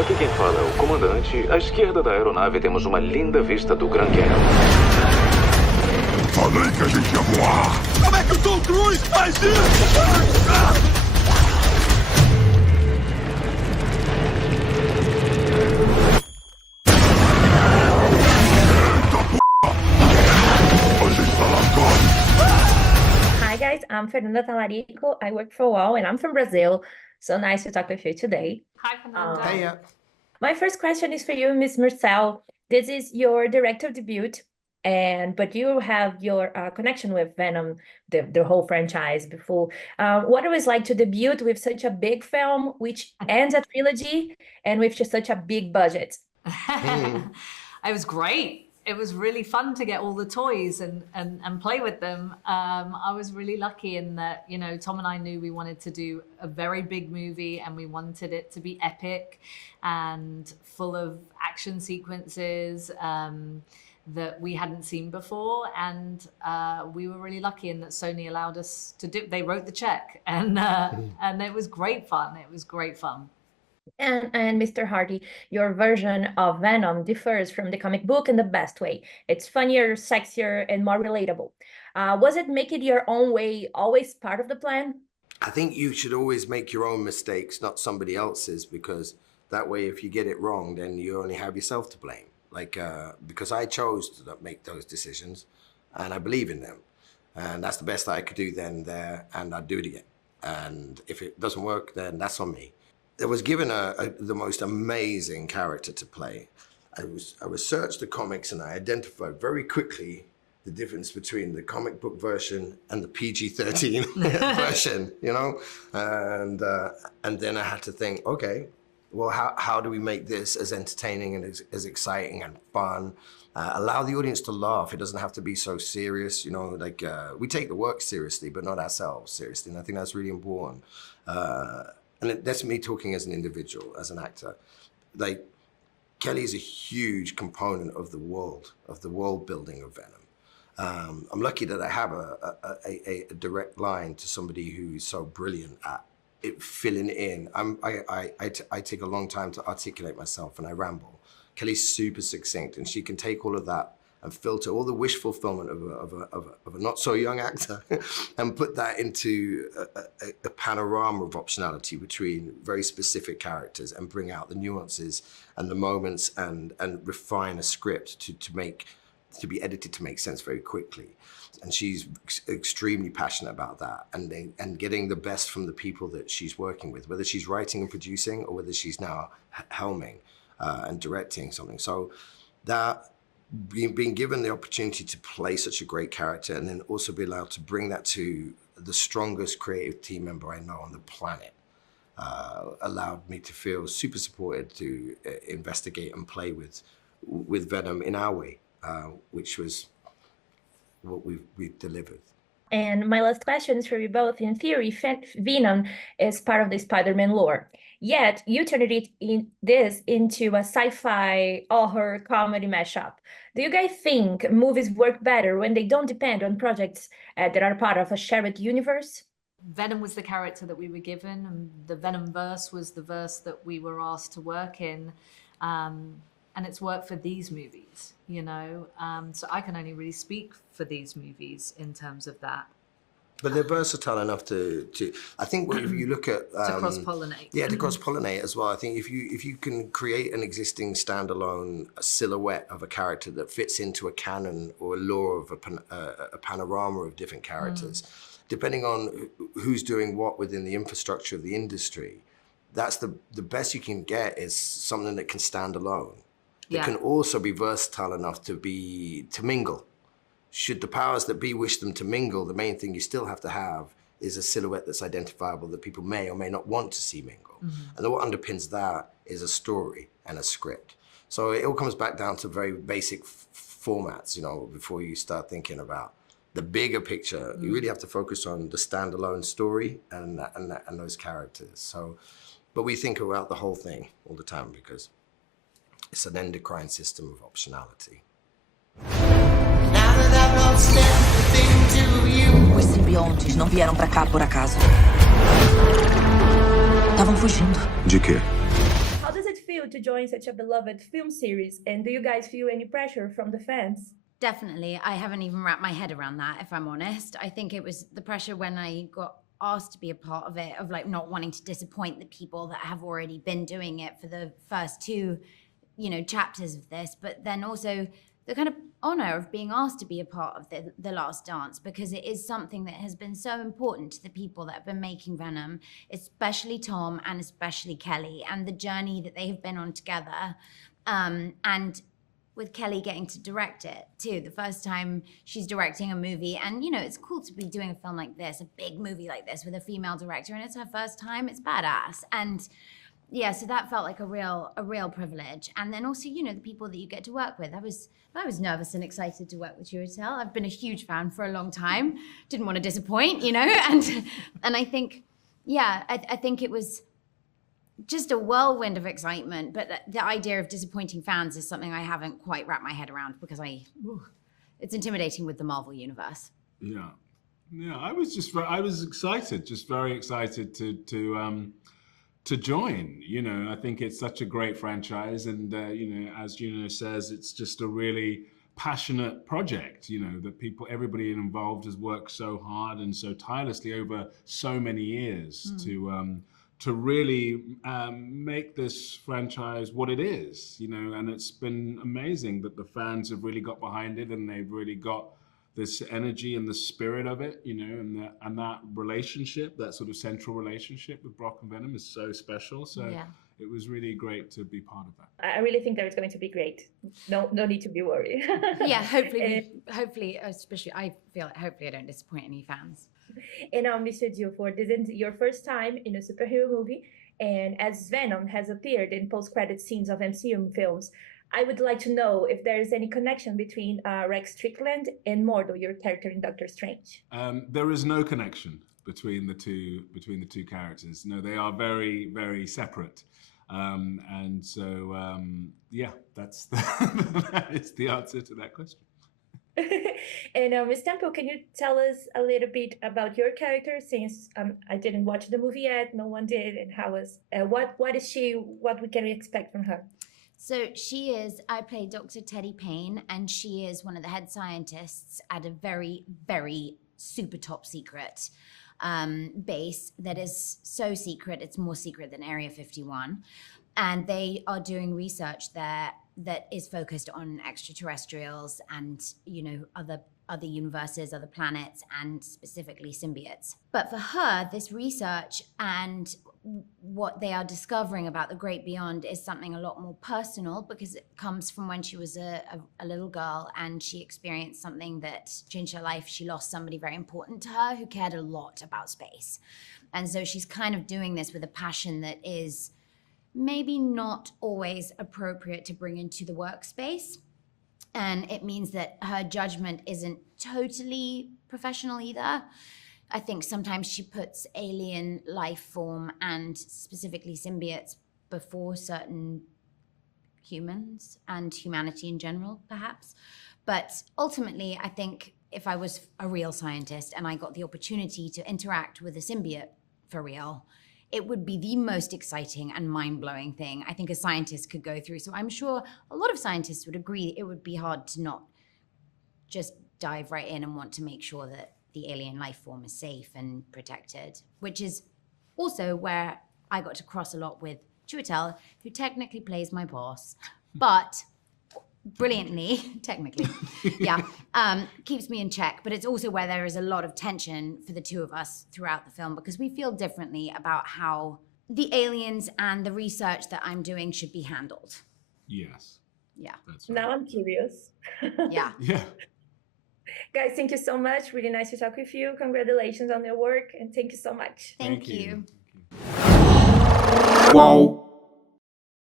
Aqui quem fala é o comandante. À esquerda da aeronave temos uma linda vista do Grand Canyon. Falei que a gente ia voar! Como é que o Tom Cruise faz isso? Hi guys, I'm Fernanda Talarico. I work for UOL and I'm from Brazil. So nice to talk with you today. Hi, Fernanda. Hey, My first question is for you, Miss Marcel. This is your director debut, but you have your connection with Venom, the whole franchise before. What it was like to debut with such a big film, which ends a trilogy, and with just such a big budget? It was great. It was really fun to get all the toys and play with them. I was really lucky in that, you know, Tom and I knew we wanted to do a very big movie and we wanted it to be epic and full of action sequences that we hadn't seen before. And we were really lucky in that Sony allowed us to do, they wrote the check and it was great fun. It was great fun. And Mr. Hardy, your version of Venom differs from the comic book in the best way. It's funnier, sexier, and more relatable. Was it make it your own way always part of the plan? I think you should always make your own mistakes, not somebody else's, because that way, if you get it wrong, then you only have yourself to blame. Like, because I chose to make those decisions, and I believe in them. And that's the best I could do then, there, and I'd do it again. And if it doesn't work, then that's on me. I was given the most amazing character to play. I researched the comics and I identified very quickly the difference between the comic book version and the PG-13 version, you know? And then I had to think, okay, well, how do we make this as entertaining and as exciting and fun? Allow the audience to laugh. It doesn't have to be so serious, you know, like we take the work seriously, but not ourselves seriously. And I think that's really important. And that's me talking as an individual, as an actor. Like, Kelly is a huge component of the world building of Venom. I'm lucky that I have a direct line to somebody who's so brilliant at it filling in. I take a long time to articulate myself and I ramble. Kelly's super succinct and she can take all of that and filter all the wish fulfillment of a not so young actor and put that into a panorama of optionality between very specific characters and bring out the nuances and the moments and refine a script to be edited to make sense very quickly. And she's extremely passionate about that and getting the best from the people that she's working with, whether she's writing and producing or whether she's now helming and directing something. So that, being given the opportunity to play such a great character and then also be allowed to bring that to the strongest creative team member I know on the planet allowed me to feel super supported to investigate and play with Venom in our way, which was what we've delivered. And my last question is for you both. In theory, Venom is part of the Spider-Man lore. Yet, you turned this into a sci-fi horror comedy mashup. Do you guys think movies work better when they don't depend on projects that are part of a shared universe? Venom was the character that we were given, and the Venom verse was the verse that we were asked to work in. And it's worked for these movies, you know? So I can only really speak for these movies in terms of that. But they're versatile enough to I think if you look at to cross-pollinate. Yeah, to cross-pollinate as well. I think if you can create an existing standalone silhouette of a character that fits into a canon or a lore of a panorama of different characters, depending on who's doing what within the infrastructure of the industry, that's the best you can get is something that can stand alone. It can also be versatile enough to mingle. Should the powers that be wish them to mingle, the main thing you still have to have is a silhouette that's identifiable that people may or may not want to see mingle. And what underpins that is a story and a script. So it all comes back down to very basic formats, you know, before you start thinking about the bigger picture. You really have to focus on the standalone story and those characters. So, but we think about the whole thing all the time because it's an endocrine system of optionality. Os simbiontes não vieram pra cá por acaso. Estavam fugindo. De quê? How does it feel to join such a beloved film series? And do you guys feel any pressure from the fans? Definitely. I haven't even wrapped my head around that, if I'm honest. I think it was the pressure when I got asked to be a part of it, of like not wanting to disappoint the people that have already been doing it for the first two, chapters of this, but then also the kind of honor of being asked to be a part of the Last Dance, because it is something that has been so important to the people that have been making Venom, especially Tom and especially Kelly, and the journey that they have been on together. And with Kelly getting to direct it too, the first time she's directing a movie, and it's cool to be doing a film like this, a big movie like this with a female director, and it's her first time. It's badass. And yeah, so that felt like a real privilege. And then also, the people that you get to work with. I was nervous and excited to work with Chiwetel. I've been a huge fan for a long time. Didn't want to disappoint, and I think, I think it was just a whirlwind of excitement. But the idea of disappointing fans is something I haven't quite wrapped my head around, because it's intimidating with the Marvel universe. Yeah, I was excited, just very excited to join. I think it's such a great franchise, and as Juno says, it's just a really passionate project. That everybody involved has worked so hard and so tirelessly over so many years to really make this franchise what it is. And it's been amazing that the fans have really got behind it, and they've really got this energy and the spirit of it, and that relationship, that sort of central relationship with Brock and Venom is so special. So it was really great to be part of that. I really think that it's going to be great. No need to be worried. Yeah, hopefully, especially I feel like hopefully I don't disappoint any fans. And now, Mr. Duford, this is your first time in a superhero movie, and as Venom has appeared in post-credit scenes of MCU films, I would like to know if there is any connection between Rex Strickland and Mordo, your character in Doctor Strange. There is no connection between the two characters. No, they are very, very separate. And so, that's that is the answer to that question. And Ms. Temple, can you tell us a little bit about your character, since I didn't watch the movie yet, no one did, and what is she, what we can expect from her? So I play Dr. Teddy Payne, and she is one of the head scientists at a very, very super top secret base that is so secret, it's more secret than Area 51. And they are doing research there that is focused on extraterrestrials and, other universes, other planets, and specifically symbiotes. But for her, this research and what they are discovering about the great beyond is something a lot more personal, because it comes from when she was a little girl, and she experienced something that changed her life. She lost somebody very important to her who cared a lot about space. And so she's kind of doing this with a passion that is maybe not always appropriate to bring into the workspace. And it means that her judgment isn't totally professional either. I think sometimes she puts alien life form and specifically symbiotes before certain humans and humanity in general, perhaps. But ultimately, I think if I was a real scientist and I got the opportunity to interact with a symbiote for real, it would be the most exciting and mind-blowing thing I think a scientist could go through. So I'm sure a lot of scientists would agree it would be hard to not just dive right in and want to make sure that the alien life form is safe and protected, which is also where I got to cross a lot with Chiwetel, who technically plays my boss, but brilliantly, technically, keeps me in check. But it's also where there is a lot of tension for the two of us throughout the film, because we feel differently about how the aliens and the research that I'm doing should be handled. Yes. Yeah. That's right. Now I'm curious. Yeah. Yeah. Guys, thank you so much. Really nice to talk with you. Congratulations on your work, and thank you so much. Thank you. Thank you. Whoa.